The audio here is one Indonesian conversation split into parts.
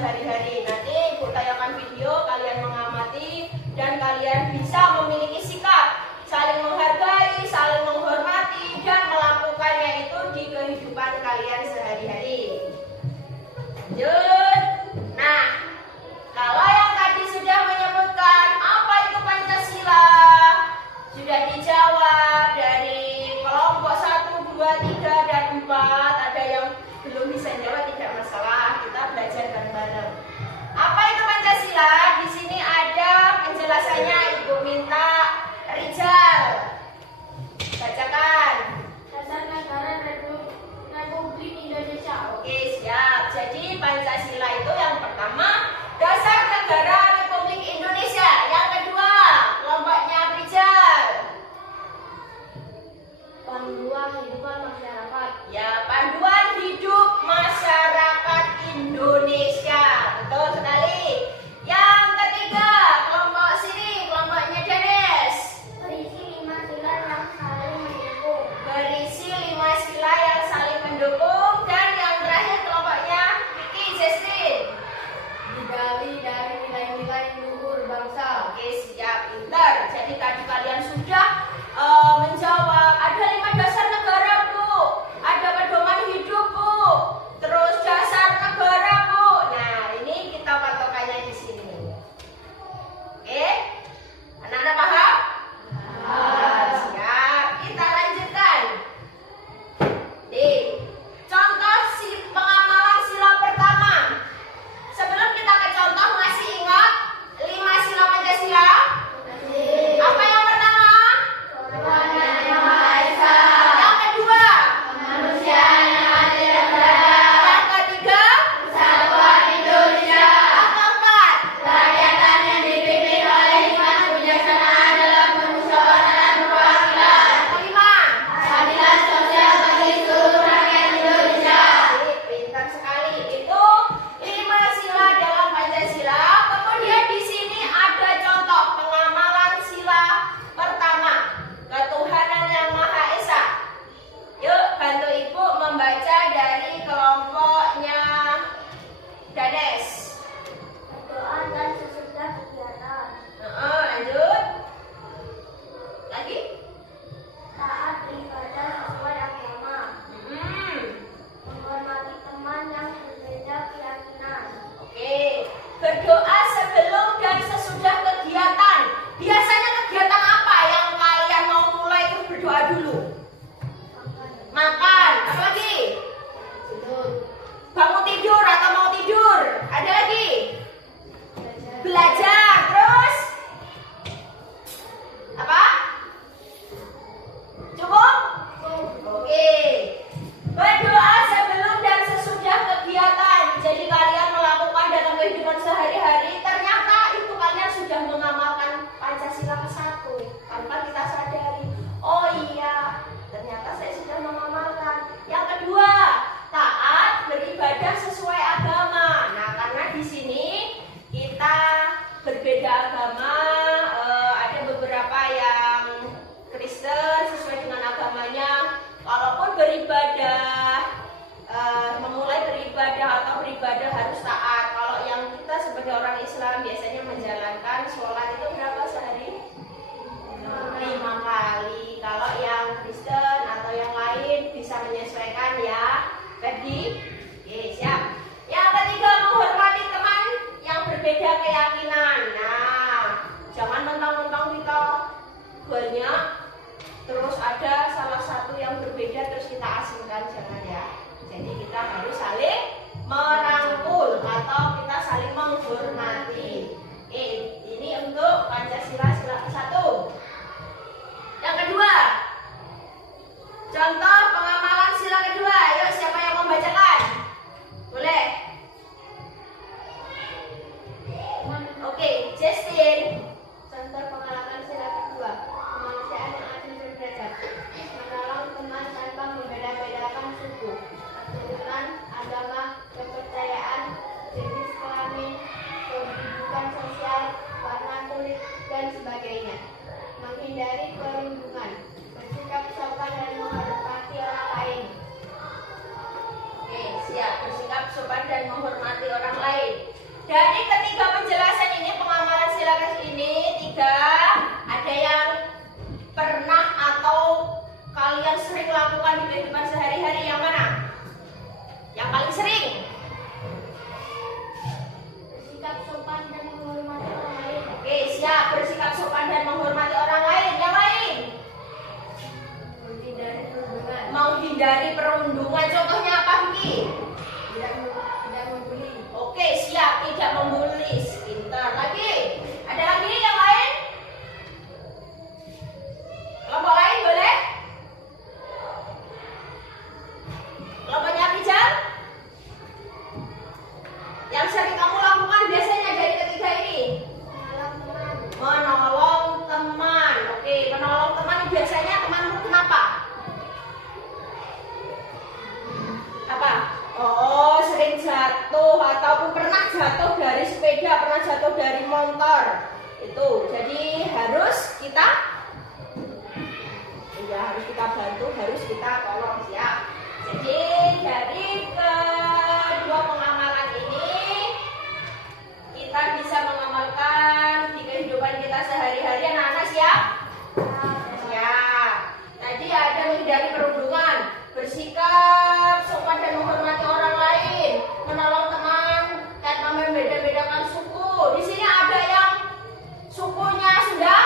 sehari-hari. Nanti Ibu tayangkan video, kalian mengamati dan kalian bisa memiliki sikap saling menghargai, saling menghormati dan melakukannya itu di kehidupan kalian sehari-hari. Lanjut. Nah, kalau yang tadi sudah menyebutkan apa itu Pancasila, sudah dijawab dari kelompok 1, 2, 3, dan 4. Ada yang belum bisa jawab, tidak masalah, kita belajar bareng-bareng. Apa itu Pancasila? Di sini ada penjelasannya, Ibu minta Rizal bacakan. Dasar Negara Republik Indonesia. Oke, siap. Jadi Pancasila itu yang pertama, dasar negara Republik Indonesia. Yang kedua, kelompoknya Rizal. Panduan kehidupan masyarakat. Ya, panduan hidup masyarakat Indonesia. Betul sekali. Yang ketiga, kelompok sini, kelompoknya Danes. Berisi 5 sila yang saling mendukung. Berisi 5 sila yang saling mendukung. Dan yang terakhir kelompoknya Vicky Jestin. Digali dari nilai-nilai luhur bangsa. Oke, siap, pintar. Jadi tadi kalian sudah menjawab ada 5 dasar negara, Bu. Ada pedoman hidup, Bu. Terus dasar negara, Bu. Nah, ini kita patokannya di sini. Oke? Anak-anak paham? Siap. Kita lanjutkan. Contoh pengamalan sila pertama. Sebelum kita ke contoh, masih ingat 5 sila Pancasila? Apa yang pertama? Yang kedua? Yang ketiga? Yang keempat? Yang kelima? Pintar sekali. Itu 5 sila dalam Pancasila. Kemudian di sini ada contoh pengamalan sila pertama, ketuhanan yang Maha Esa. Yuk, bantu Ibu membaca dari kelompoknya Danes. Doa dan sesudah kegiatan. Lanjut. Lagi? Taat beribadah sesuai agama. Menghormati teman yang berbeda keyakinan. Oke. Berdoa sebelum dan sesudah kegiatan. Biasanya kegiatan apa yang kalian mau mulai itu berdoa dulu? Makan. Apa lagi? Bangun tidur atau mau tidur. Ada lagi? Belajar. Terus? Apa? Cukup? Oke. Berdoa sebelum dan sesudah kegiatan. Jadi kalian melakukan dalam kehidupan sehari-hari. Ternyata itu kalian sudah mengamalkan Pancasila ke-1 tanpa kita sadari. Oh iya, ternyata saya sudah mengamalkan. Yang kedua, taat beribadah sesuai agama. Nah, karena di sini kita berbeda agama, ada beberapa yang Kristen sesuai dengan agamanya. Kalaupun beribadah, memulai beribadah atau beribadah harus taat. Kalau yang kita sebagai orang Islam biasanya menjalankan sholat itu berapa sehari? 5 kali. Kalau yang Kristen atau yang lain bisa menyesuaikan ya. Ferdi? Oke, siap. Yang ketiga, menghormati teman yang berbeda keyakinan. Nah, jangan mentang-mentang kita banyak terus ada salah satu yang berbeda terus kita asingkan, jangan ya. Jadi kita harus saling merangkul atau kita saling menghormati. Ini untuk Pancasila sila ke-1. Yang kedua, contoh pengamalan sila kedua. Yuk, siapa yang membacakan? menghindari perundungan. Contohnya apa, Vicky? Tidak membuli. Oke, siap. Tidak membuli. Pintar. Lagi. Ada lagi yang lain? Kelompok lain boleh? Kelompoknya Rijal? Yang sering kamu lakukan biasanya dari ketiga ini? Menolong teman. Oke, menolong teman biasanya temanmu kenapa? Apa? Oh, sering jatuh ataupun pernah jatuh dari sepeda, pernah jatuh dari motor. Itu. Jadi harus kita bantu, harus kita tolong, siap. Jadi dari kedua pengamalan ini kita bisa mengamalkan di kehidupan kita sehari-hari. Anak-anak siap? Siap. Tadi ada menghindari perundungan, bersikap sopan dan menghormati orang lain, menolong teman, tanpa membeda-bedakan suku. Di sini ada yang sukunya sudah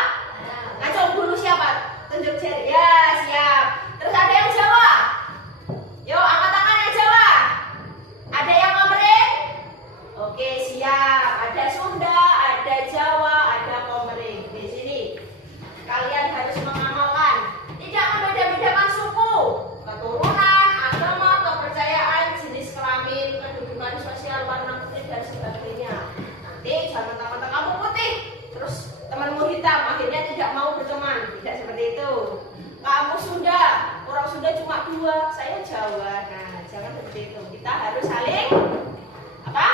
ngacung dulu, siapa? Tunjuk jari. Ya, siap. Terus ada yang Jawa. Yuk, angkat tangan yang Jawa. Ada yang Komering? Oke, siap. Ada Sunda, ada Jawa, ada Komering. Di sini kalian harus mengamalkan, tidak membeda-bedakan suku, keturunan, agama, kepercayaan, jenis kelamin, kedudukan sosial, warna kulit dan sebagainya. Nanti jangan mentang-mentang kamu putih, terus temanmu hitam, akhirnya tidak mau berteman. Tidak seperti itu. Kamu Sunda, orang Sunda cuma 2, saya Jawa. Nah, jangan seperti itu. Kita harus saling apa?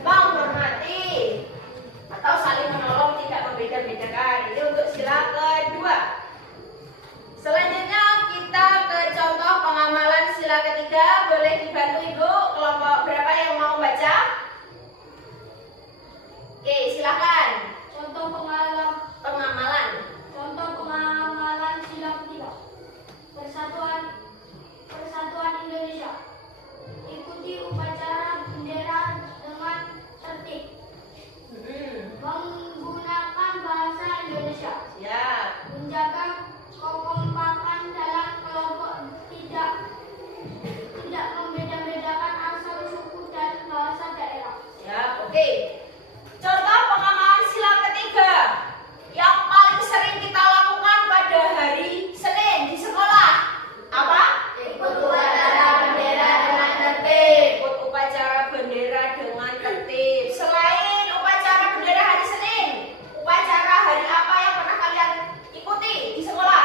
Menghormati atau saling menolong, tidak membeda-bedakan. Ini untuk sila kedua. Selanjutnya kita ke contoh pengamalan sila ketiga. Boleh dibantu Ibu? Kelompok berapa yang mau baca? Oke, silakan. Contoh Pengamalan. pengamalan sila ketiga. Persatuan Indonesia. Ikuti upacara bendera dengan tertib. Menggunakan bahasa Indonesia. Siap. Menjaga kekompakan dalam kelompok, tidak membeda-bedakan asal, suku, dan bahasa daerah. Siap. Oke. Contoh pengamalan sila ketiga yang paling sering kita lakukan pada hari Senin di sekolah. Apa? Ikut upacara bendera dengan tertib. Ikut upacara bendera dengan tertib. Selain upacara bendera hari Senin, upacara hari apa yang pernah kalian ikuti di sekolah?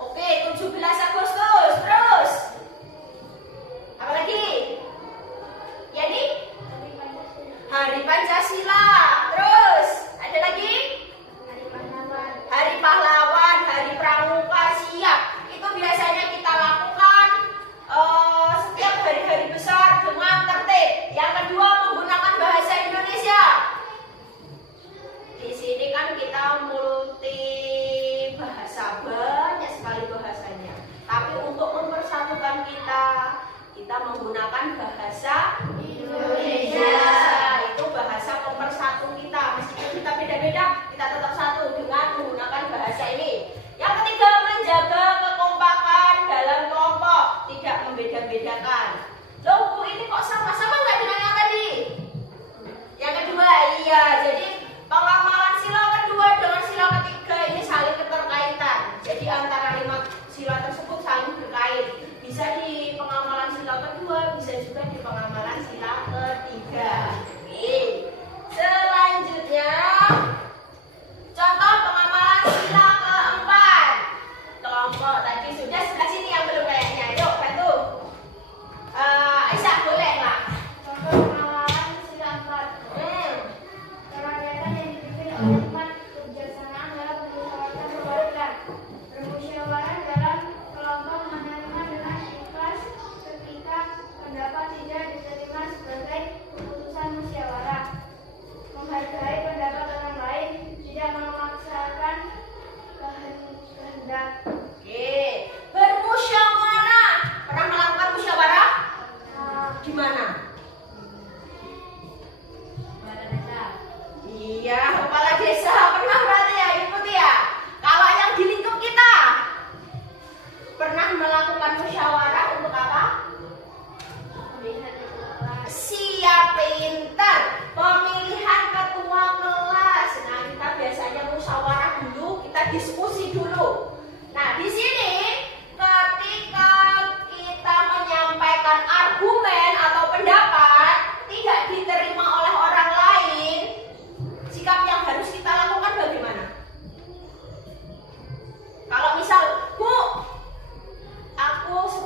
Oke, 17 Agustus. Terus? Apa lagi? Yani? Hari Pancasila. Terus? Ada lagi? Hari Pahlawan, Hari Pramuka. Siap. Itu biasanya kita lakukan setiap hari-hari besar dengan tertib. Yang kedua, menggunakan bahasa Indonesia. Di sini kan kita multi bahasa, banyak sekali bahasanya. Tapi untuk mempersatukan kita menggunakan bahasa Indonesia. Itu bahasa pemersatu kita. Meskipun kita beda-beda, kita tetap satu dengan menggunakan bahasa ini. Yang ketiga, menjaga kekompakan dalam kelompok, tidak membeda-bedakan. Loh, Bu, ini kok sama-sama nggak dengan yang tadi? Yang kedua, iya. Jadi pengamalan sila kedua dengan sila ketiga ini saling keterkaitan. Jadi antara 5 sila tersebut saling berkait. Bisa di pengamalan sila kedua, bisa juga di pengamalan sila ketiga.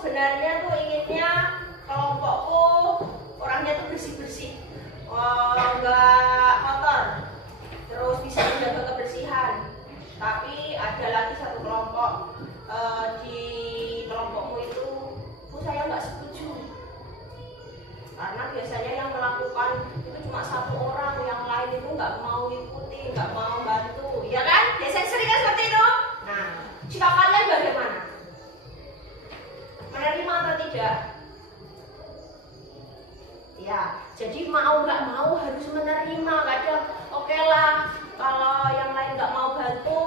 sebenarnya tuh inginnya kelompokku orangnya tuh bersih-bersih, nggak kotor, terus bisa menjaga kebersihan. Tapi ada lagi satu kelompok, di kelompokmu itu saya nggak setuju, karena biasanya yang melakukan itu cuma satu orang, yang lain itu nggak mau ikuti, nggak mau bantu, ya kan? Biasanya sering kan seperti itu. Nah, sikap kalian bagaimana? Menerima atau tidak? Ya, jadi mau nggak mau harus menerima. Kadang oke lah, kalau yang lain nggak mau bantu,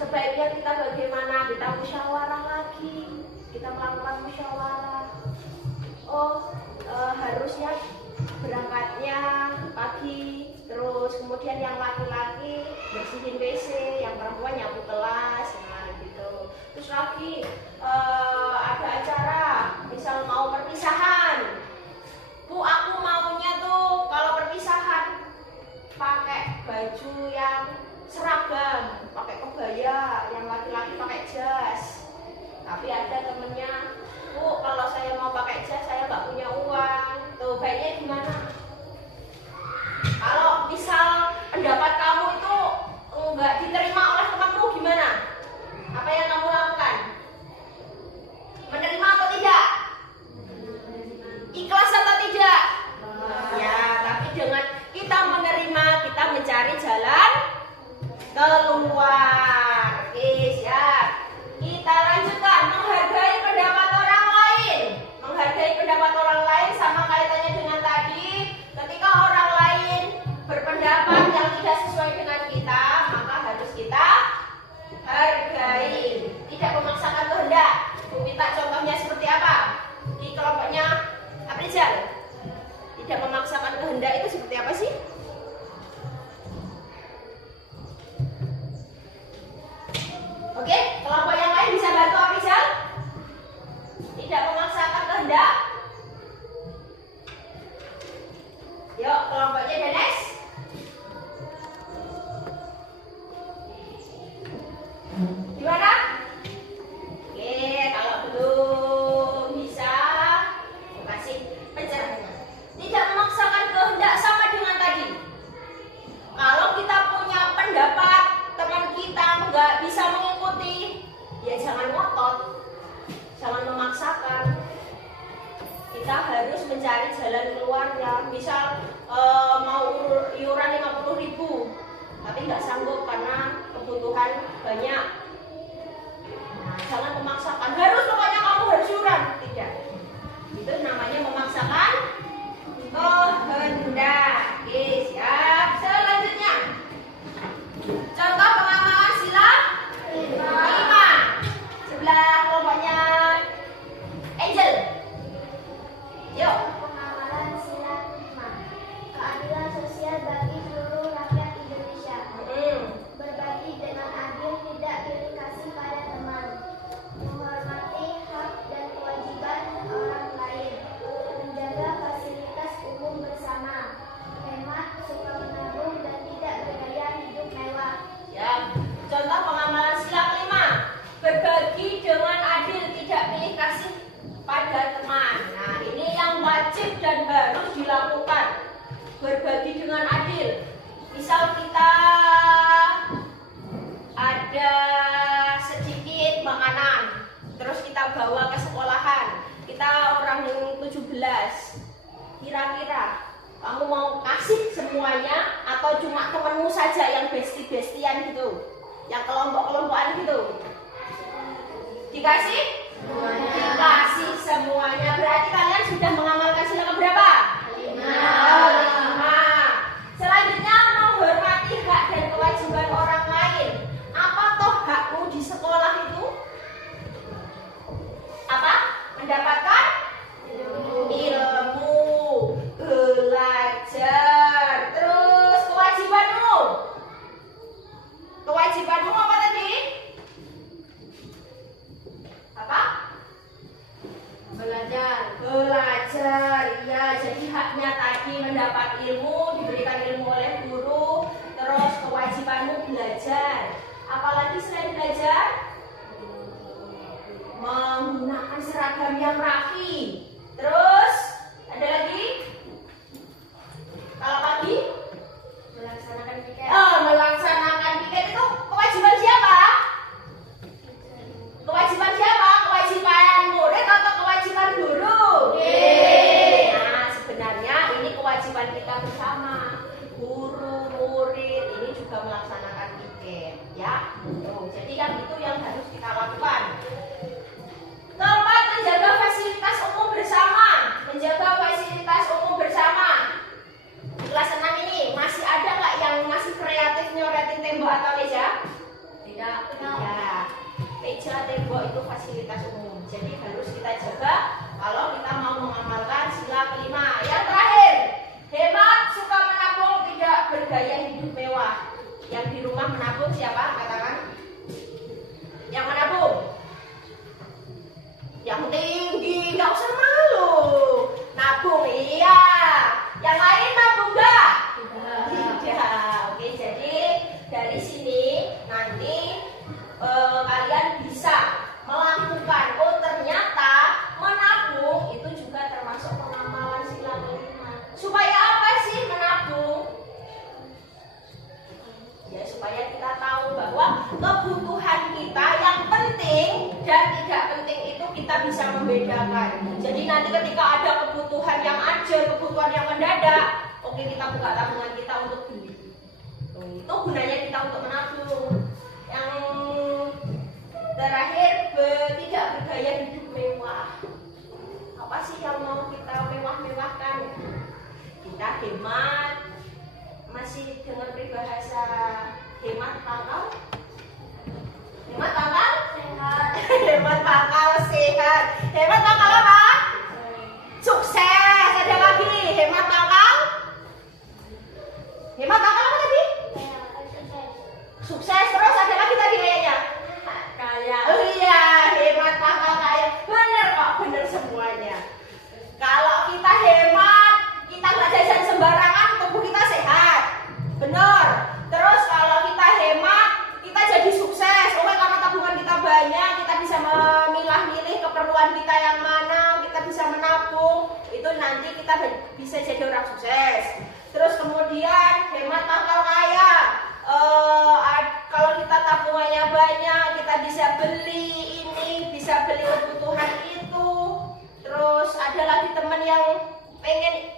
sebaiknya kita bagaimana? Kita musyawarah lagi, kita melakukan musyawarah. Harusnya berangkatnya pagi, terus kemudian yang laki-laki bersihin WC, yang perempuan nyapu kelas, nah gitu. Terus lagi ada acara, misal mau perpisahan, Bu, aku maunya tuh kalau perpisahan pakai baju yang seragam, pakai kebaya, yang laki-laki pakai jas. Tapi ada temennya, Bu, kalau saya mau pakai jas saya nggak punya uang. Tuh, baiknya gimana? Kalau misal pendapat kamu itu nggak diterima oleh temanmu, gimana? Apa yang kamu lakukan? Menerima atau tidak? Ikhlas atau tidak? Ya, tapi dengan kita menerima, kita mencari jalan keluar. Oke, siap. Kita lanjutkan, menghargai pendapat orang lain. Menghargai pendapat orang lain sama kaitannya dengan tadi. Ketika orang lain berpendapat yang tidak sesuai dengan kita, maka harus kita hargai. Tidak memaksakan kehendak. Bu minta contohnya seperti apa? Di kelompoknya Aprizal. Tidak memaksakan kehendak itu seperti apa sih? Oke, kelompok yang lain bisa bantu Aprizal? Tidak memaksakan kehendak. Yuk, kelompoknya Danes. Gimana? Oke, kalau belum bisa, kasih pencerahan. Tidak memaksakan kehendak sama dengan tadi. Kalau kita punya pendapat, teman kita nggak bisa mengikuti, ya jangan ngotot, jangan memaksakan. Kita harus mencari jalan keluarnya. Misal mau iuran 50.000, tapi nggak sanggup karena kebutuhan banyak. Nah, jangan memaksakan. Harus pokoknya kamu harus iuran. Tidak. Itu namanya memaksakan kehendak. Oke, siap. Selanjutnya, contoh pengamalan sila 5. Sebelah kelompoknya Angel. Yuk. Pengamalan sila 5. Keadilan sosial bagi seluruh rakyat Indonesia. Berbagi dengan adil, tidak pilih kasih pada teman. Menghormati hak dan kewajiban orang lain. Menjaga fasilitas umum bersama. Hemat, suka menabung, dan tidak bergaya hidup mewah. Ya. Contoh pengamalan sila 5. Berbagi dengan adil, tidak pilih kasih pada teman. Nah, ini yang wajib dan harus dilakukan. Berbagi dengan adil. Misal kita ada sedikit makanan, terus kita bawa ke sekolahan. Kita orang 17. Kira-kira kamu mau kasih semuanya atau cuma temenmu saja yang bestie-bestian gitu, yang kelompok-kelompokan gitu? Dikasih? Dikasih semuanya. Berarti kalian sudah mengamalkan sila berapa? 5. Selanjutnya, menghormati hak dan kewajiban orang lain. Apa toh hakmu di sekolah itu? Apa? Mendapatkan ilmu, belajar. Terus kewajibanmu? Kewajibanmu apa tadi? Apa? Belajar, iya. Jadi haknya tadi mendapat ilmu, diberikan ilmu oleh guru. Terus kewajibanmu belajar. Apalagi selain belajar? Menggunakan seragam yang rapi. Terus ada lagi? Kalau pagi Melaksanakan piket. melaksanakan piket itu kewajiban siapa? Kewajiban siapa? Kewajiban murid atau kewajiban guru? Nah, sebenarnya ini kewajiban kita bersama. Guru, murid ini juga melaksanakan piket, ya. Jadi itu yang harus kita lakukan. Keempat, menjaga fasilitas umum bersama. Menjaga fasilitas umum bersama. Di kelas 6 ini masih ada nggak yang masih kreatif nyoretin tembok atau meja? Tidak. Meja, tembok itu fasilitas umum. Jadi harus kita jaga kalau kita mau mengamalkan sila kelima. Yang terakhir, hemat, suka menabung, tidak bergaya hidup mewah. Yang di rumah menabung siapa? Katakan. Yang menabung. Yang tinggi, nggak usah malu. Nabung, iya. Yang lain nabung nggak? Tidak. Oke, jadi dari sini nanti kalian bisa melakukan. Oh, ternyata menabung itu juga termasuk pengamalan sila kelima. Supaya apa sih menabung? Ya, supaya kita tahu bahwa kebutuhan kita yang penting dan tidak penting itu kita bisa membedakan. Jadi nanti ketika ada kebutuhan yang ajal, kebutuhan yang mendadak, oke, kita buka tabungan kita untuk beli. Itu gunanya kita untuk menabung. Yang terakhir, tidak bergaya hidup mewah. Apa sih yang mau kita mewah-mewahkan? Kita hemat. Masih dengar peribahasa hemat pangkal? Hemat pangkal? Sehat. Hemat pangkal sehat. Hemat pangkal apa? Sukses. Ada lagi hemat pangkal? Hemat pangkal apa tadi? Sukses. Terus ada lagi tadi kayaknya? Kaya. Oh iya, hemat pangkal kaya. Bener kok, bener semuanya. Kalau kita hemat, kita nggak jajan sembarangan, tubuh kita sehat. Bener. Terus kalau kita hemat, kita jadi sukses. Oke, karena tabungan kita banyak, kita bisa memilah-milih keperluan kita yang mana, kita bisa menabung. Itu nanti kita bisa jadi orang sukses. Terus kemudian hemat pangkal kaya. Kalau kita tabungannya banyak, kita bisa beli ini, bisa beli kebutuhan itu. Terus ada lagi teman yang pengen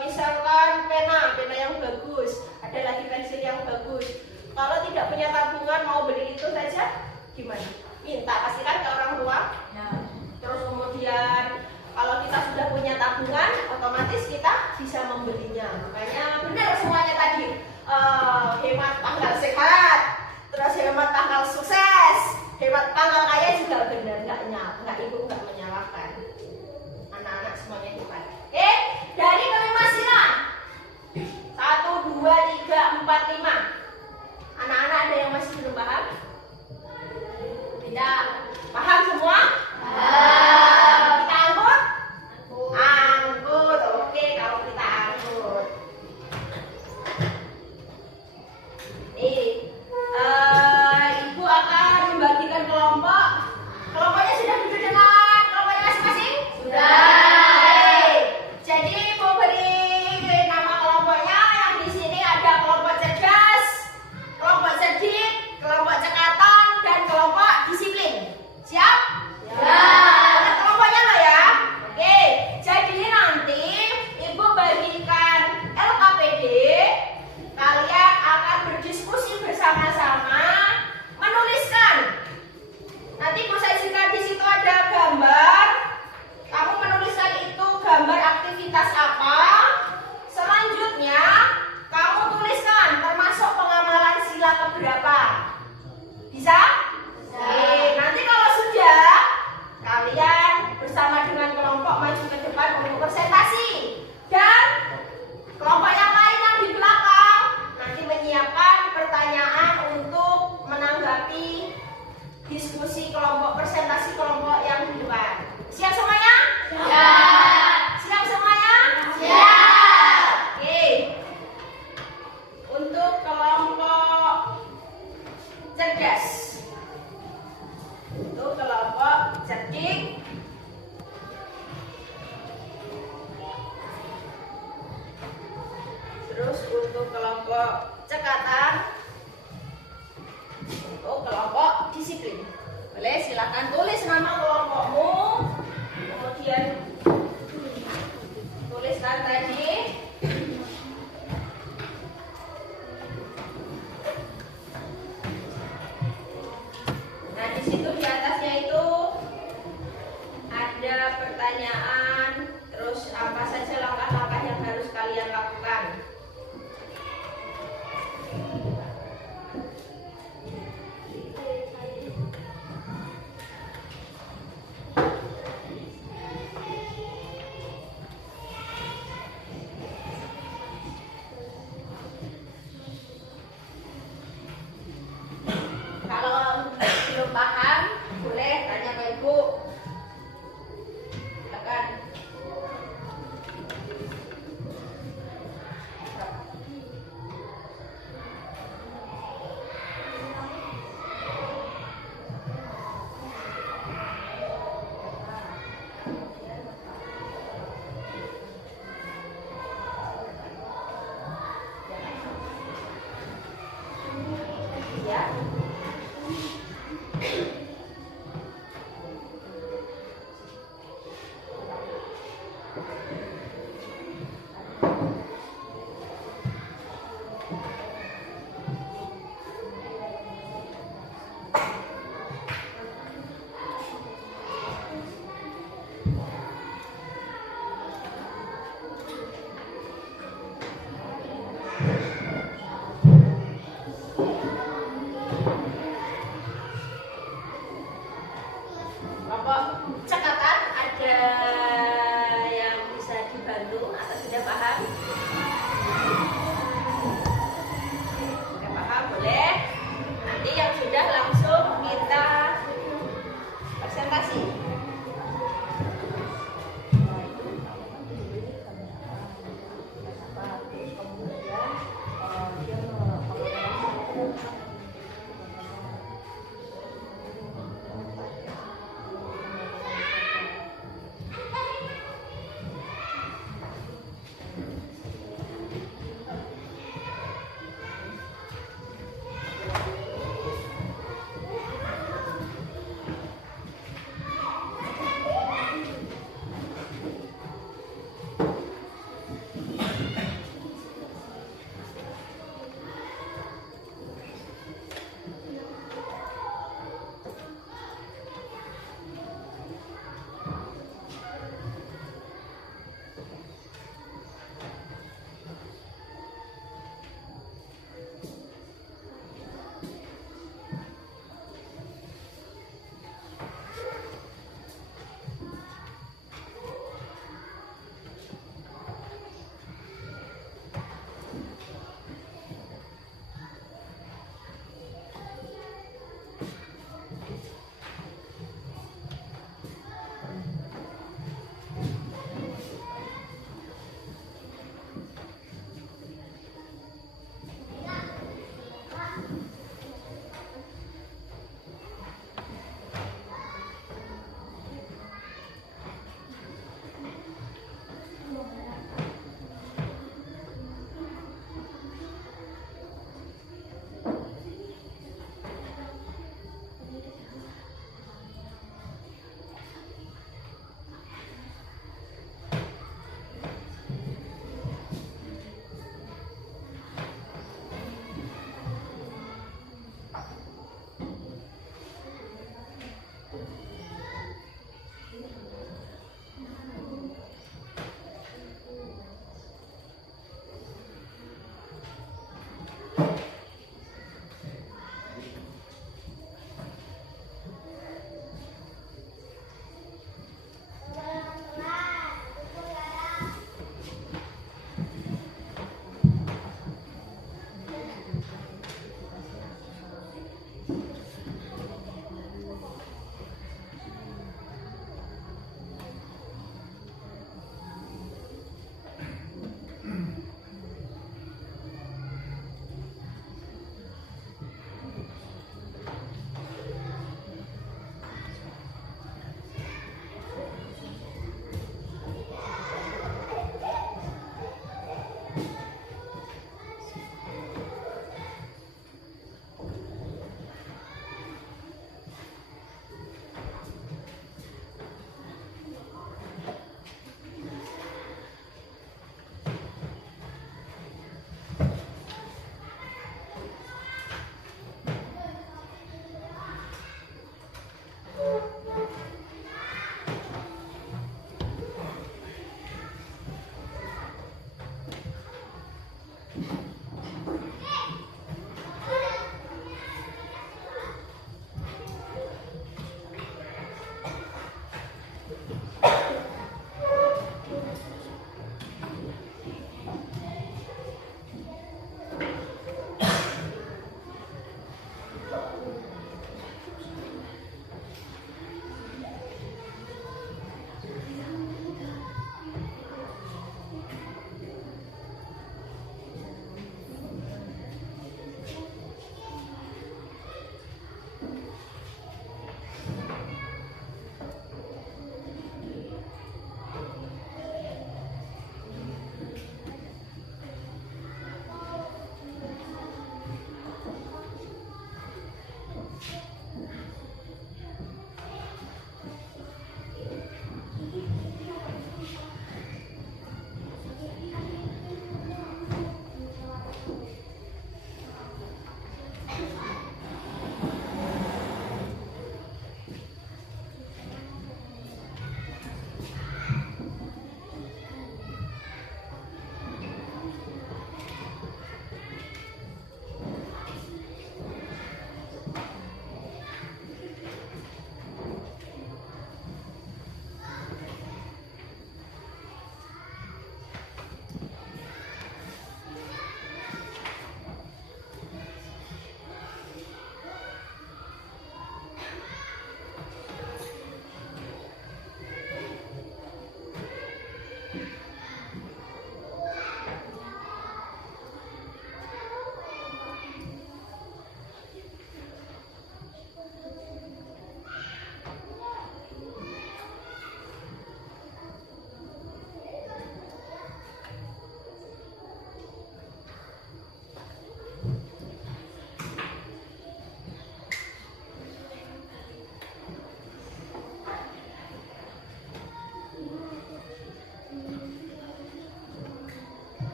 misalkan pena yang bagus, ada lagi pensil yang bagus. Kalau tidak punya tabungan mau beli itu saja, gimana? Minta pastikan ke orang tua. Terus kemudian kalau kita sudah punya tabungan, otomatis kita bisa membelinya. Makanya benar semuanya tadi. Hemat pangkal sehat, terus hemat pangkal sukses, hemat pangkal kaya juga benar, nggak ibu nggak menyalahkan. Anak-anak semuanya hebat. Oke, dari kelima sila 1, 2, 3, 4, 5. Anak-anak ada yang masih belum paham? Tidak. Paham semua? Kita angkut? Angkut. Oke, kalau kita angkut. cekatan untuk kelompok disiplin. Boleh silakan tulis nama kelompokmu, kemudian tuliskan tadi. Nah, di situ di atasnya itu ada pertanyaan, terus apa saja langkah-langkah yang harus kalian lakukan. Kalau belum paham, boleh tanya ke ibu. Silakan. Ya. Kelompok cekatan ada yang bisa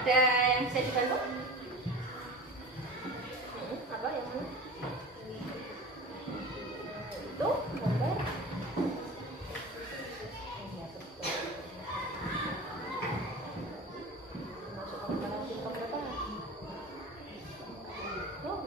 Ada yang bisa dibantu? Apa yang mana? Itu gambar. Masuk ke dalam TikTok berapa? Oh.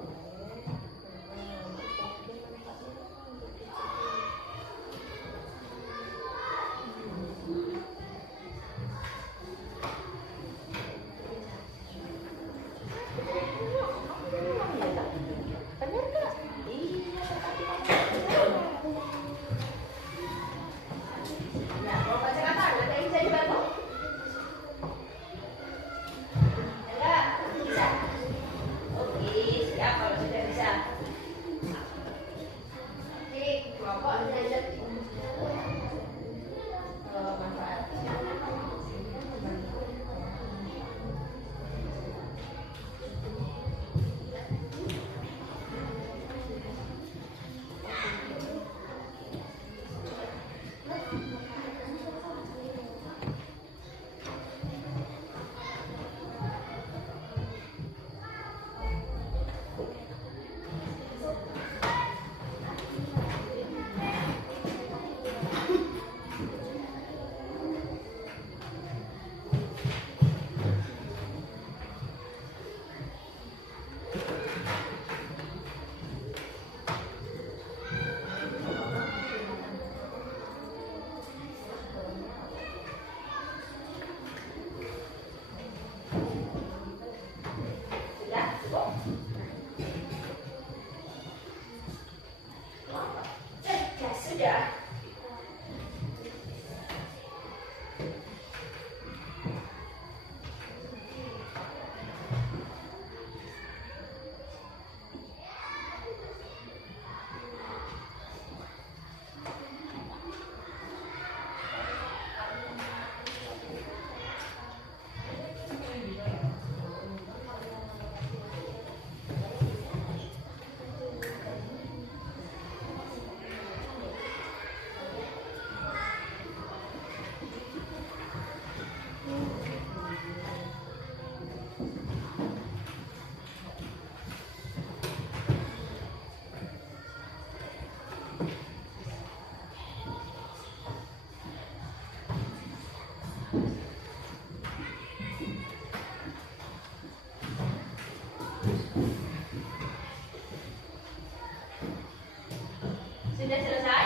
Sudah selesai?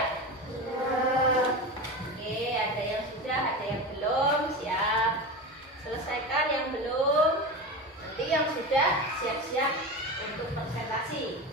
Oke, ada yang sudah, ada yang belum. Siap. Selesaikan yang belum. Nanti yang sudah siap-siap untuk presentasi.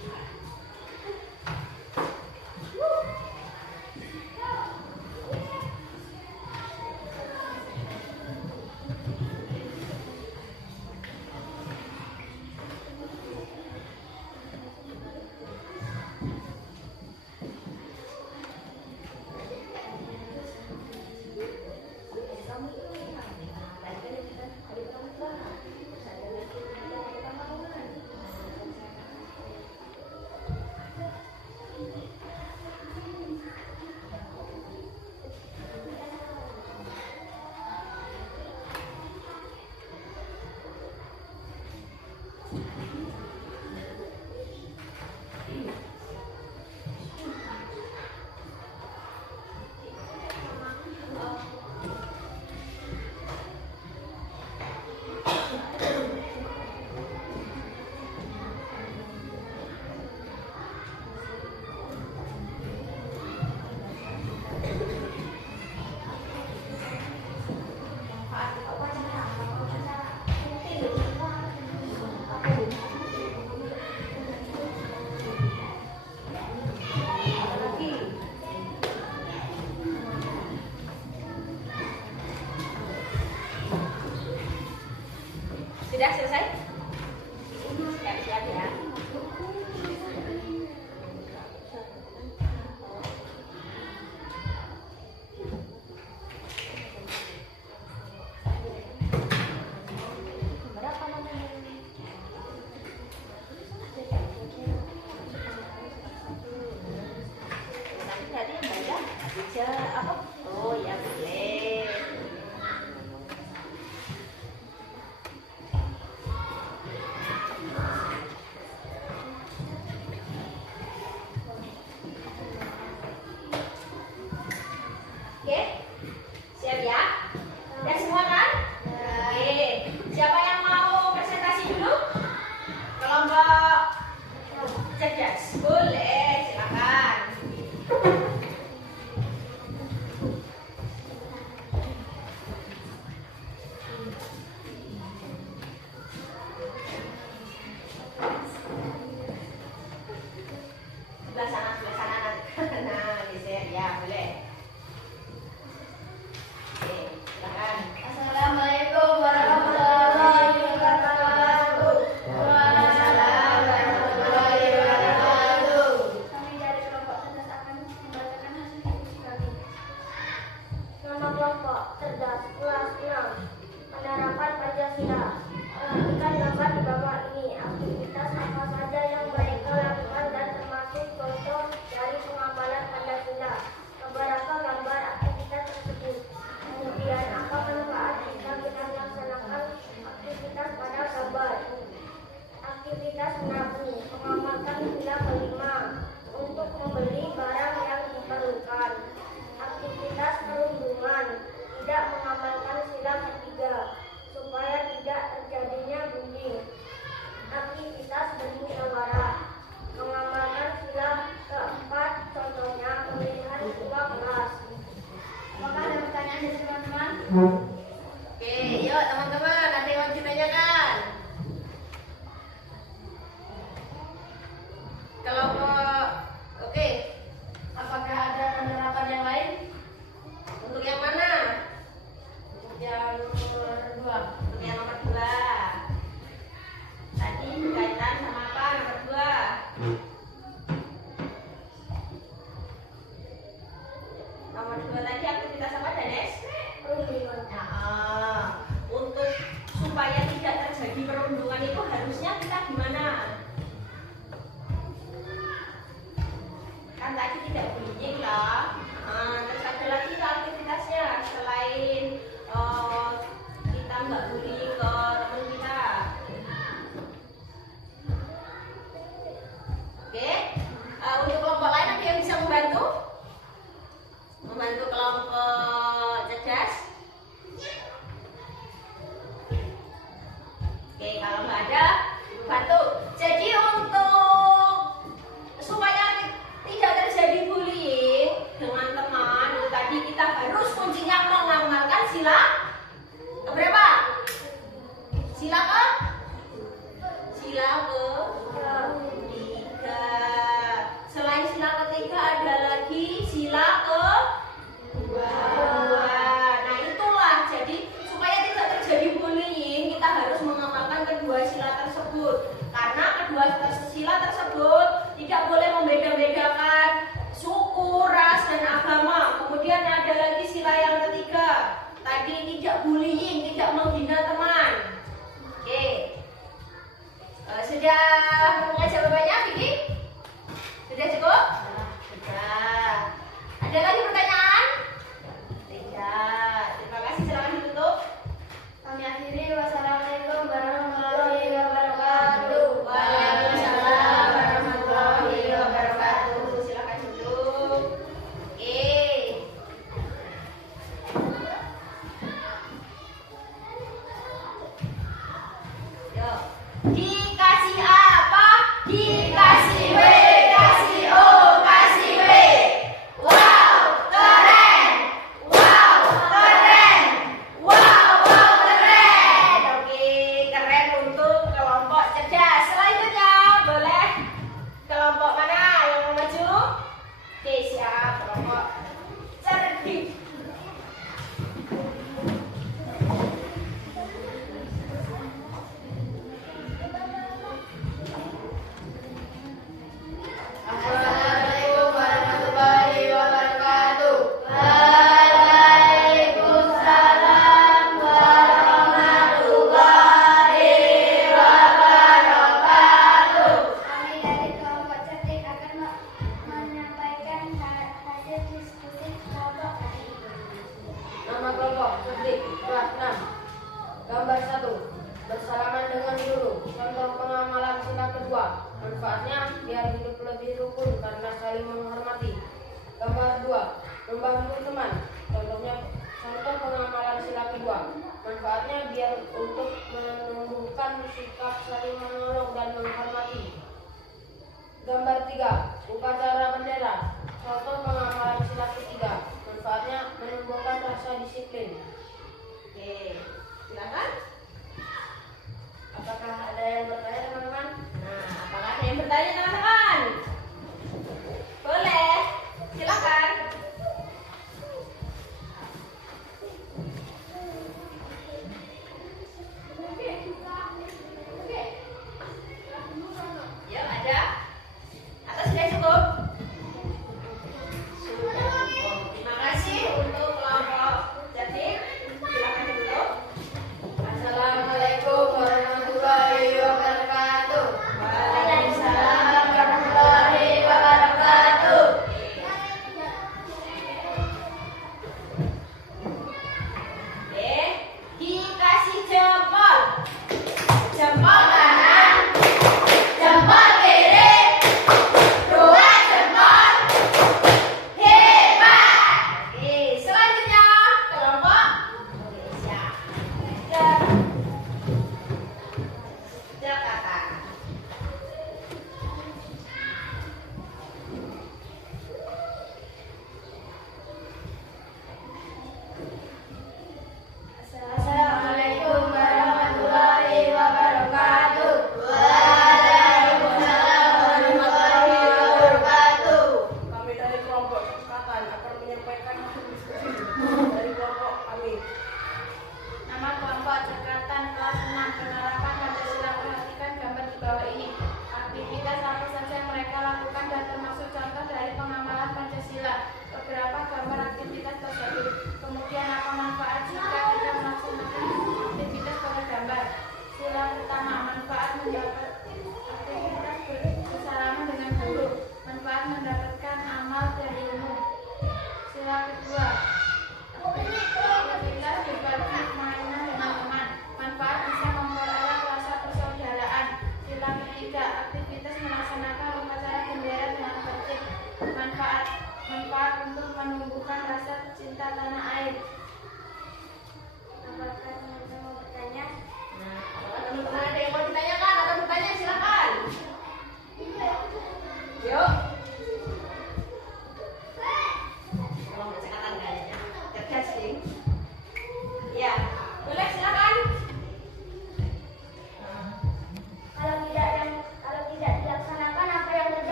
Sudah selesai? Siap-siap ya. Berapa namanya? Nanti tadi yang banyak bisa apa? Oh ya boleh. Oke, yuk teman-teman, ada yang mau ditanyakan? Kelompok, oke. Apakah ada penerapan yang lain? Untuk yang mana? Untuk yang nomor 2. Untuk yang nomor 2. Tadi berkaitan sama apa nomor 2? Nomor 2 tadi aktivitas apa, Danes? Nah, untuk supaya tidak terjadi perundungan itu harusnya kita gimana? Kan tadi tidak bullying lah. Terus ada lagi ke aktivitasnya selain kita nggak bullying ke teman kita. Oke, untuk kelompok lain ada yang bisa membantu? Membantu kelompok cerdas? Oke, kalau nggak ada, bantu. Jadi untuk supaya tidak terjadi bullying dengan teman, tadi kita harus kuncinya mengamalkan sila keberapa? Sila ke? Sila ketiga. Selain sila ketiga ada lagi sila kedua. Nah itulah, jadi supaya tidak terjadi bullying kita harus mengamalkan kedua sila tersebut. Karena kedua sila tersebut tidak boleh membeda-bedakan suku, ras, dan agama. Kemudian ada lagi sila yang ketiga, tadi tidak bullying, tidak menghina teman. Oke, sudah mendengar jawabannya, Vicky? Sudah cukup? Sudah. Ada lagi pertanyaan? Tidak. Terima kasih, silakan ditutup. Kami akhiri, wassalamualaikum warahmatullahi wabarakatuh. Waalaikumsalam warahmatullahi wabarakatuh. Silakan duduk. Oke. Yuk. Dikasih apa? Dikasih W, kasih O, kasih W. Wow, keren. Wow, keren. Wow, keren. Oke, keren untuk kelompok cerdas. Selanjutnya boleh kelompok mana yang mau maju? Oke, siap, kelompok cerdik. Assalamualaikum warahmatullahi wabarakatuh. Waalaikumsalam warahmatullahi wabarakatuh. Kami dari kelompok cerdik akan menyampaikan hasil diskusi kelompok hari ini. Nama kelompok cerdik kelas 6. Gambar 1. Bersalaman dengan guru. Contoh pengamalan sila kedua. Manfaatnya biar hidup lebih rukun karena saling menghormati. Gambar 2. Membantu teman. Contoh pengamalan sila kedua. Manfaatnya biar untuk menumbuhkan sikap saling menolong dan menghormati. Gambar 3. Upacara bendera. Contoh pengamalan sila ketiga. Manfaatnya menumbuhkan rasa disiplin. Oke, silakan. Apakah ada yang bertanya, teman-teman? Nah, apakah ada yang bertanya, teman-teman? Boleh, silakan. Ya, ada. Atau sudah cukup? Sudah cukup. Terima kasih untuk kelompok cerdik. Silakan ditutup. Assalamualaikum warahmatullahi wabarakatuh. Waalaikumsalam warahmatullahi wabarakatuh.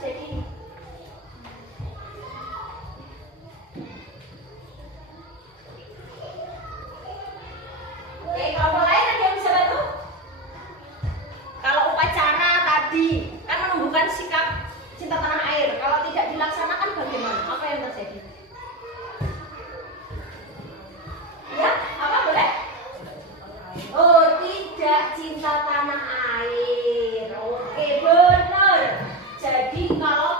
terjadi? Oke, kalau lain ada yang bisa bantu? Kalau upacara tadi kan menumbuhkan sikap cinta tanah air. Kalau tidak dilaksanakan bagaimana? Apa yang terjadi? Ya, apa boleh? Oh, tidak cinta tanah air. Oke, benar. Jadi kalau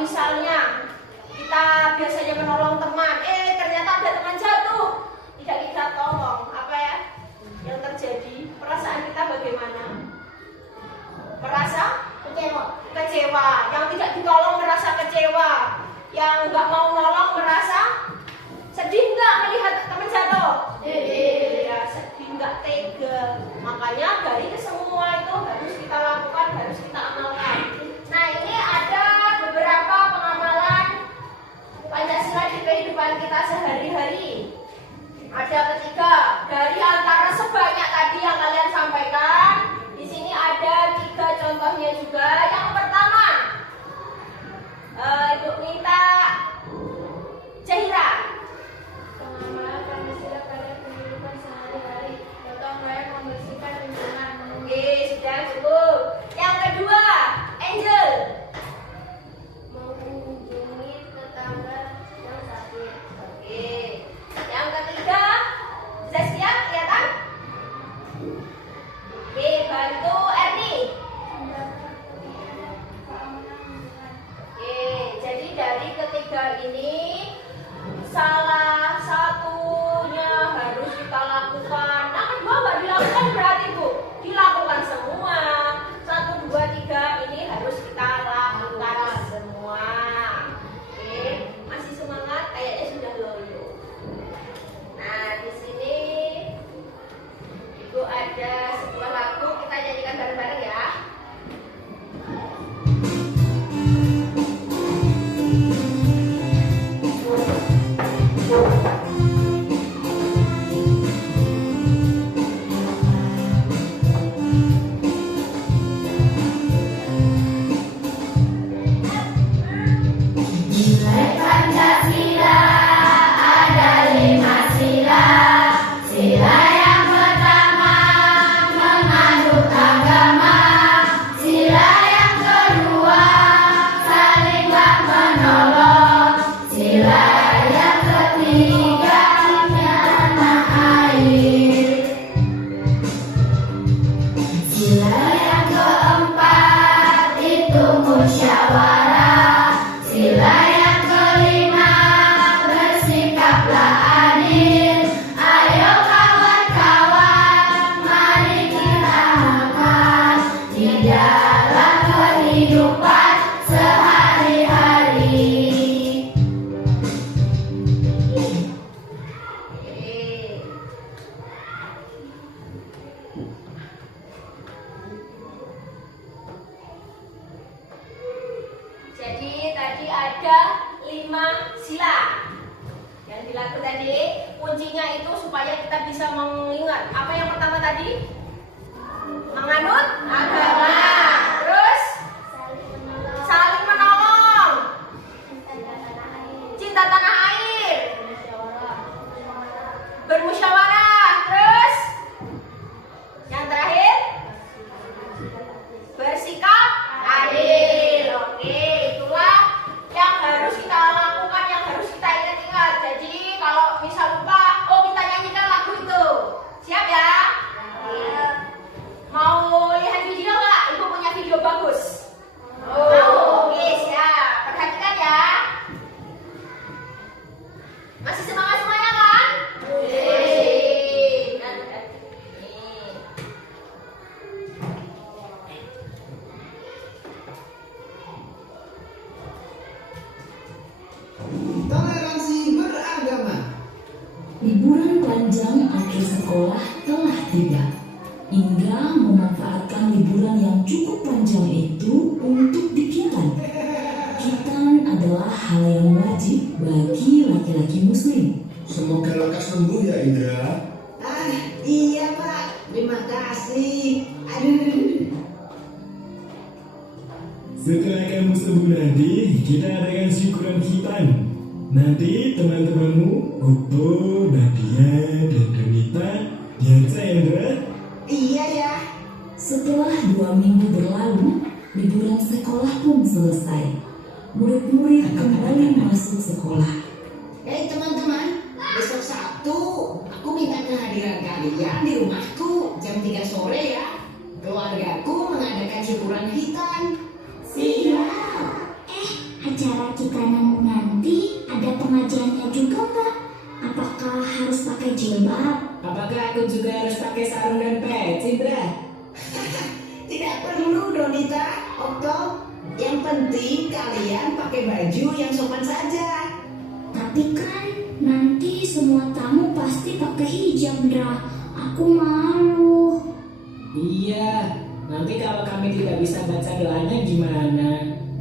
misalnya kita biasanya menolong teman, ternyata ada teman jatuh, tidak kita tolong, apa ya yang terjadi? Perasaan kita bagaimana? Merasa kecewa. Yang tidak ditolong merasa kecewa, yang nggak mau nolong merasa sedih nggak melihat teman jatuh? Ya, sedih, nggak tega. Makanya dari semua itu harus kita lakukan, harus kita amalkan. Nah, ini ada beberapa pengamalan Pancasila di kehidupan kita sehari-hari. Ada ketiga dari antara sebanyak tadi yang kalian sampaikan. Di sini ada 3 contohnya juga. Yang pertama, Ibu minta Zahira. Pengamalan Pancasila pada kehidupan sehari-hari. Gotong royong membersihkan lingkungan. Oke, sudah cukup. Yang kedua, Angel. Mengunjungi tetangga yang sakit. Oke. Yang ketiga, Zaskia, kelihatan? Oke, bantu Erni. Oke, jadi dari ketiga ini salah satunya harus kita lakukan. Nah, kedua nggak dilakukan berarti Bu, dilakukan semua. 1, 2, 3 ini harus kita lakukan semua. Oke, masih semangat? Kayaknya sudah loyo. Nah, di sini Ibu ada sebuah lagu, kita nyanyikan bareng-bareng ya. Nilai Pancasila ada 5 sila. Sila yang pertama menganut agama. Sila yang kedua saling bak menolong. Sila yang ketiga tanah air. Sila yang keempat itu musyawarah. Sila yang kelima bersikaplah adil. Ayo kawan-kawan, mari kita makan di dalam kehidupan sehari-hari. Jadi tadi ada 5 sila yang dilakukan tadi. Kuncinya itu supaya kita bisa mengingat. Apa yang pertama tadi? Menganut agama. Terus saling menolong. Cinta tanah air. Bermusyawarah. Terus yang terakhir bersikap adil. Oke, itulah yang harus kita lakukan, yang harus kita ingat-ingat. Jadi kalau misal lupa, kita nyanyikan lagu itu. Siap ya? Mau lihat video nggak? Ibu punya video bagus. Mau? Oke, siap. Perhatikan ya. Masih semangat semuanya kan? Toleransi beragama. Liburan panjang akhir sekolah telah tiba. Indra memanfaatkan liburan yang cukup panjang itu untuk dikitan. Kitan adalah hal yang wajib bagi laki-laki muslim. Semoga lekas sembuh ya Indra. Iya Pak, terima kasih. Aduh. Setelah kamu sembuh nanti, kita adakan syukuran khitan. Nanti teman-temanmu, Opo, Nadia, dan Renita, diajak ya Indra. Iya ya. Setelah 2 minggu berlalu, liburan sekolah pun selesai. Murid-murid kembali masuk sekolah. Teman-teman, besok Sabtu aku minta kehadiran kalian di rumahku jam 3 sore ya. Keluargaku mengadakan syukuran khitan. Siap. acara kita nanti ada pengajiannya juga nggak? Apakah harus pakai jilbab? Apakah aku juga harus pakai sarung dan peci, Indra? Tidak perlu, Donita, Okto. Yang penting kalian pakai baju yang sopan saja. Tapi kan nanti semua tamu pasti pakai hijab, Dra. Aku malu. Iya, nanti kalau kami tidak bisa baca doanya gimana?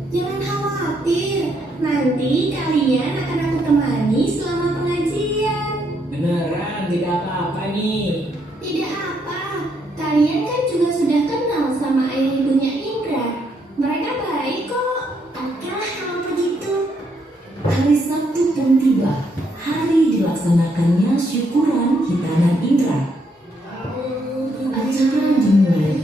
Jangan khawatir, nanti kalian akan aku temani selama pengajian. Beneran, tidak apa-apa nih. Tidak apa, kalian kan juga sudah kenal sama ayah ibunya Indra. Mereka baik kok. Oke lah kalau begitu. Hari Sabtu pun tiba. Hari dilaksanakannya syukuran hitanan Indra. Acara dimulai.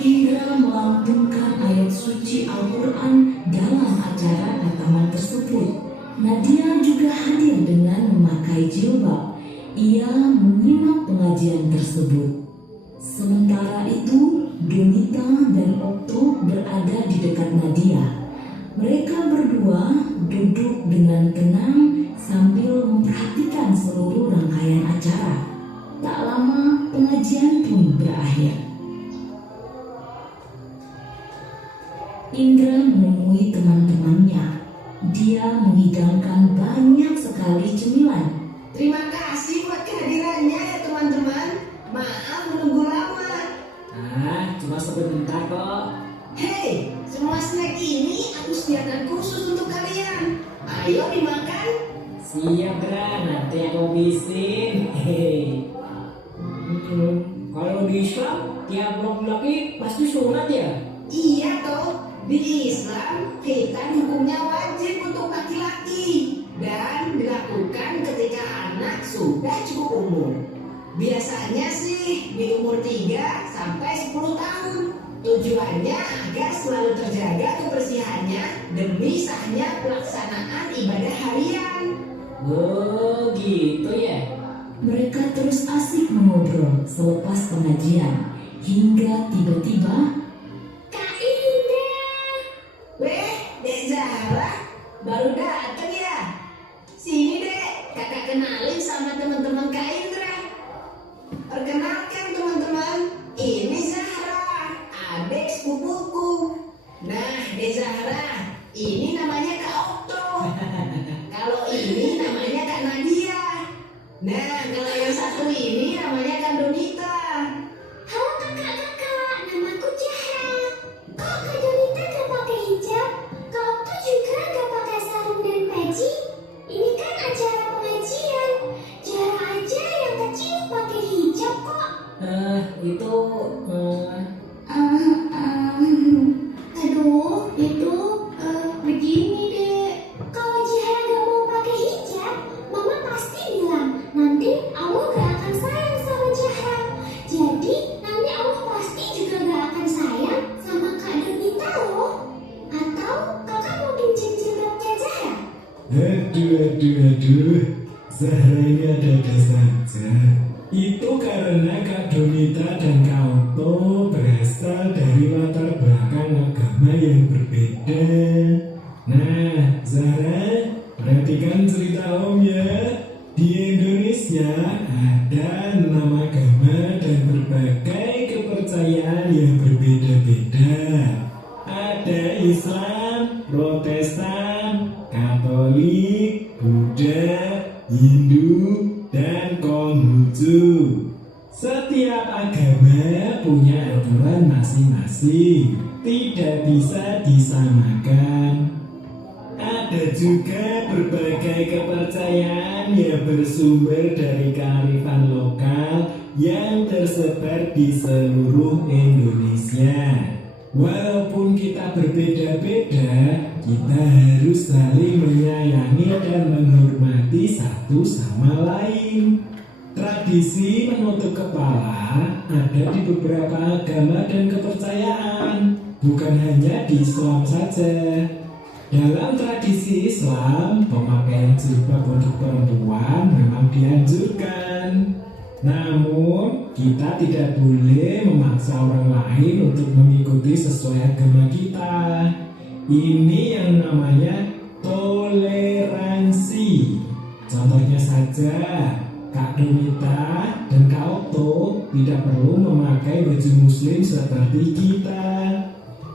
Indra melantunkan ayat suci Al-Quran dalam acara hataman tersebut. Nadia juga hadir dengan memakai jilbab. Ia menyimak pengajian tersebut. Sementara itu, Donita dan Okto berada di dekat Nadia. Mereka berdua duduk dengan tenang sambil memperhatikan seluruh rangkaian acara. Tak lama pengajian pun berakhir. Indra menemui teman-temannya. Dia menghidangkan banyak sekali cemilan. Terima kasih buat kehadirannya ya teman-teman. Maaf menunggu lama. Cuma sebentar kok. Hei, semua snack ini aku sediakan khusus untuk kalian. Ayo dimakan. Siap, Dra, nanti aku habisin. Kalau di Islam, tiap laki pasti sunat ya? Iya toh, di Islam kita hukumnya wajib untuk laki-laki dan dilakukan ketika anak sudah cukup umur. Biasanya sih di umur 3 sampai 10 tahun. Tujuannya agar selalu terjaga kebersihannya demi sahnya pelaksanaan ibadah harian. Oh, gitu ya? Mereka terus asik mengobrol selepas pengajian hingga tiba-tiba Kak Indra. Weh, Dek Zahra, baru datang ya? Sini Dek, kakak kenalin sama teman-teman Kak Indra. Perkenalkan teman-teman, ini Zahra, adik sepupuku. Nah, Dek Zahra, ini namanya Kak Okto. Kalau ini namanya Kak Nadia. Nah, kalau yang satu ini namanya Kak Donita. Halo kakak-kakak, namaku Zahra. Kok Kak Donita gak pakai hijab? Kak Okto juga gak pakai sarung dan peci? Ini kan acara pengajian. Zahra aja yang kecil pakai hijab kok. Itu Aduh, itu begini deh. Kalau Zahra gak mau pakai hijab, Mama pasti bilang nanti Allah gak akan sayang sama Zahra. Jadi nanti Allah pasti juga gak akan sayang sama Kak Donita loh. Atau kakak mau pinjam jilbabnya Zahra? Aduh. Zahra ini ada-ada saja. Itu karena Kak Donita dan Kak Okto berasal dari latar belakang agama yang berbeda. Nah, Zahra, perhatikan cerita Om ya. Di Indonesia ada 6 agama dan berbagai kepercayaan yang berbeda-beda. Ada Islam, Protestan, Katolik, Buddha, Hindu, dan Konghucu. Setiap agama punya aturan masing-masing, tidak bisa disamakan. Ada juga berbagai kepercayaan yang bersumber dari kearifan lokal yang tersebar di seluruh Indonesia. Walaupun kita berbeda-beda, kita harus saling menyayangi dan menghormati satu sama lain. Tradisi menutup kepala ada di beberapa agama dan kepercayaan, bukan hanya di Islam saja. Dalam tradisi Islam, pemakaian jilbab untuk perempuan memang dianjurkan. Namun, kita tidak boleh memaksa orang lain untuk mengikuti sesuai agama kita. Ini yang namanya saja, Kak Donita dan Kak Otto tidak perlu memakai baju muslim seperti kita.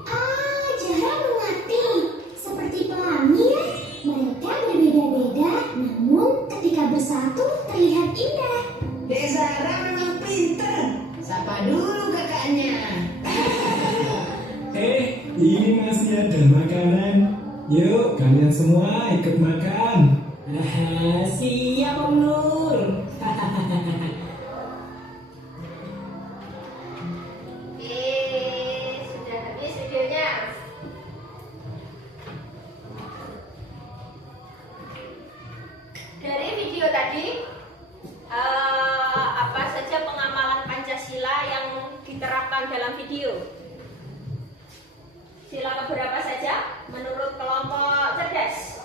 Ah, Zahra mengerti. Seperti pelangi ya. Mereka berbeda-beda, namun ketika bersatu terlihat indah. Dek Zara memang pinter. Sapa dulu kakaknya. Ini masih ada makanan. Yuk, kalian semua ikut makan. Siap Om Nur. Sudah habis videonya. Dari video tadi, apa saja pengamalan Pancasila yang diterapkan dalam video? Sila keberapa saja menurut kelompok cerdas?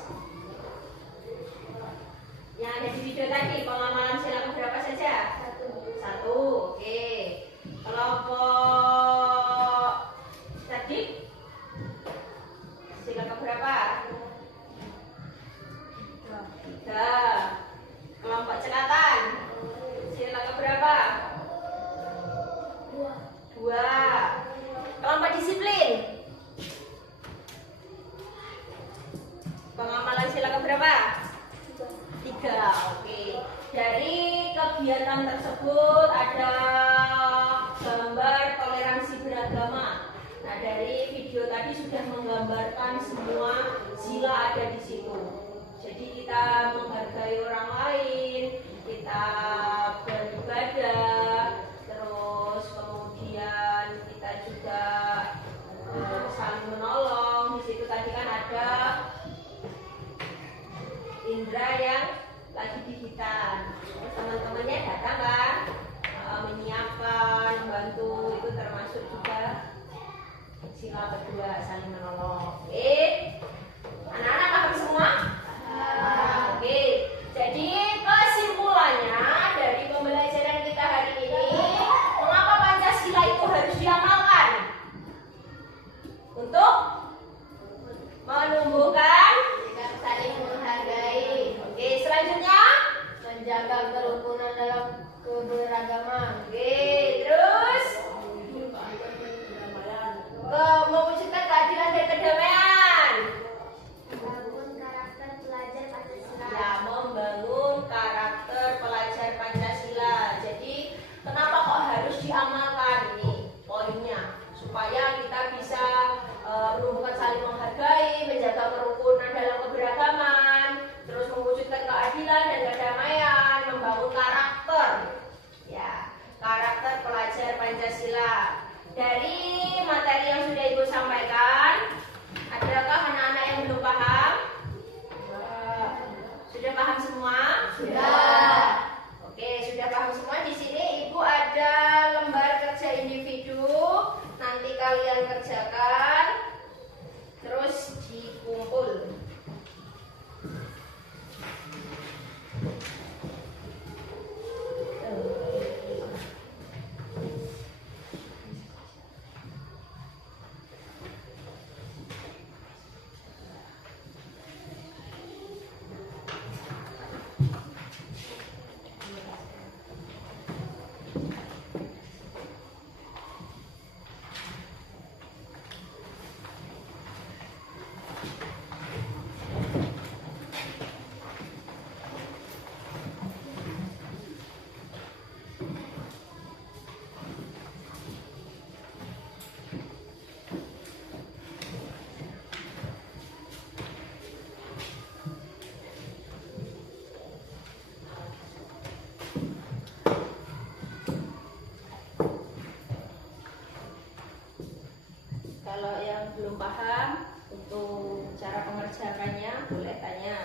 Yang ada di video tadi, pengamalan sila keberapa saja? Satu, oke. Kelompok tadi, sila keberapa? Tiga. Kelompok celatan, sila keberapa? Dua. Kelompok disiplin, pengamalan sila keberapa? Tiga, oke. Dari kegiatan tersebut ada gambar toleransi beragama. Nah, dari video tadi sudah menggambarkan semua sila ada di situ. Jadi kita menghargai orang lain, kita beribadah, terus kemudian kita juga saling menolong. Di situ tadi kan ada Indra yang lagi dihitan, terus teman-temannya datang kan, menyiapkan, membantu, itu termasuk juga sila kedua, saling menolong. Oke, anak-anak paham semua? Oke, jadi kesimpulannya dari pembelajaran kita hari ini, mengapa Pancasila itu harus diamalkan? Untuk menumbuhkan saling menghargai. Oke, selanjutnya menjaga kerukunan dalam keberagaman. Oke, terus mewujudkan keadilan dan kedamaian. Membangun karakter pelajar Pancasila. Ya, membangun karakter pelajar Pancasila. Jadi, kenapa kok harus diamalkan ini poinnya? Supaya kita bisa menumbuhkan saling menghargai, menjaga kerukunan dalam keberagaman, terus mewujudkan keadilan dan kedamaian, membangun karakter, ya, karakter pelajar Pancasila. Dari materi yang sudah Ibu sampaikan, adakah anak-anak yang belum paham? Sudah paham semua? Sudah. Oke, sudah paham semua. Di sini Ibu ada lembar kerja individu. Nanti kalian kerjakan, terus dikumpul. Kalau yang belum paham untuk cara pengerjakannya, boleh tanya.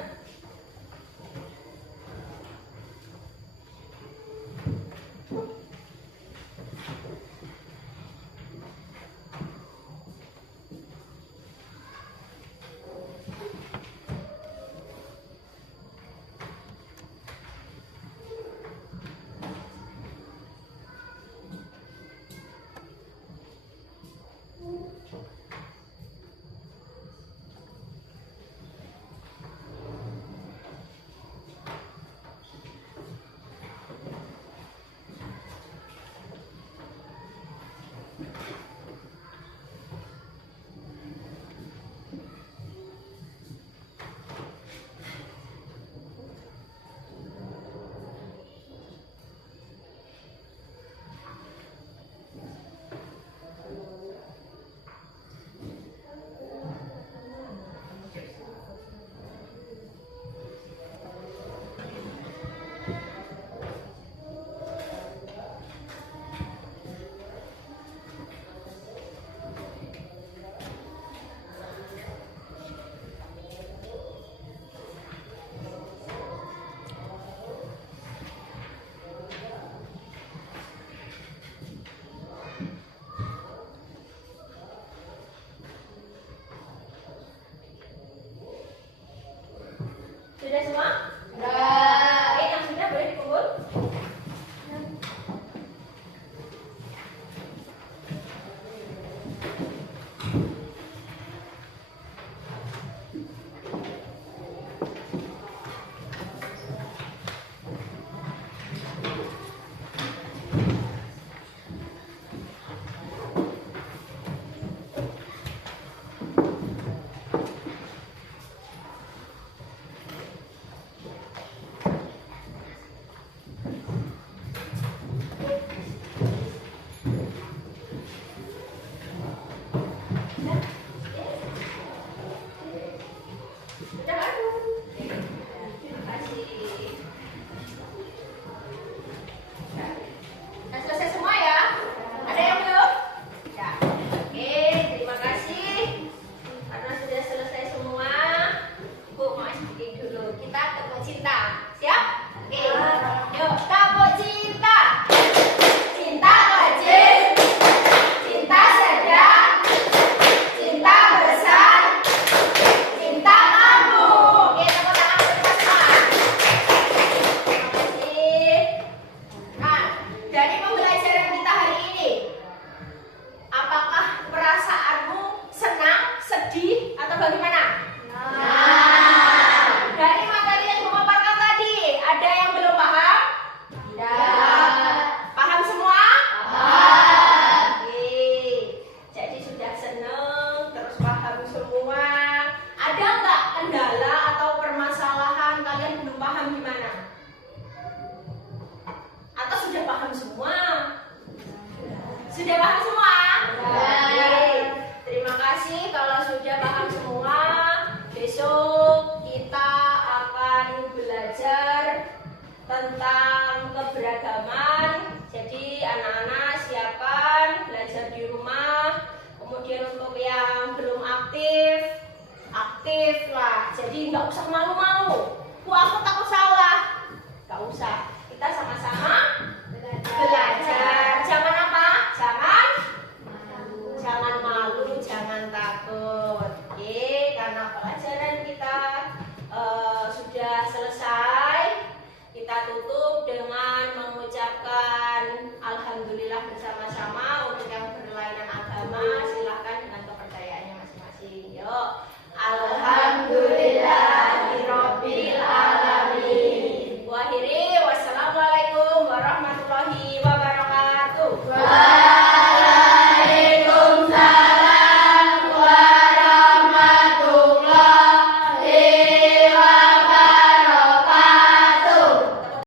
Oke dulu. Kita tepuk cinta. Siap? Oke. Yuk, tepuk cinta. Cinta kecil, cinta sedang, cinta besar, cinta mampu. Oke, tepuk tangan bersama. Terima kasih. Nah, dari pembelajaran kita hari ini, apakah perasaanmu senang, sedih, atau bagaimana? Dari materi yang memaparkan tadi, ada yang belum paham? Tidak. Paham semua? Paham. Oke. Jadi sudah senang, terus paham semua. Ada nggak kendala atau permasalahan kalian belum paham gimana? Atau sudah paham semua? Sudah paham semua? Oke. Terima kasih kalau sudah paham semua. Besok kita akan belajar tentang keberagaman. Jadi anak-anak siapkan belajar di rumah. Kemudian untuk yang belum aktif lah. Jadi nggak usah malu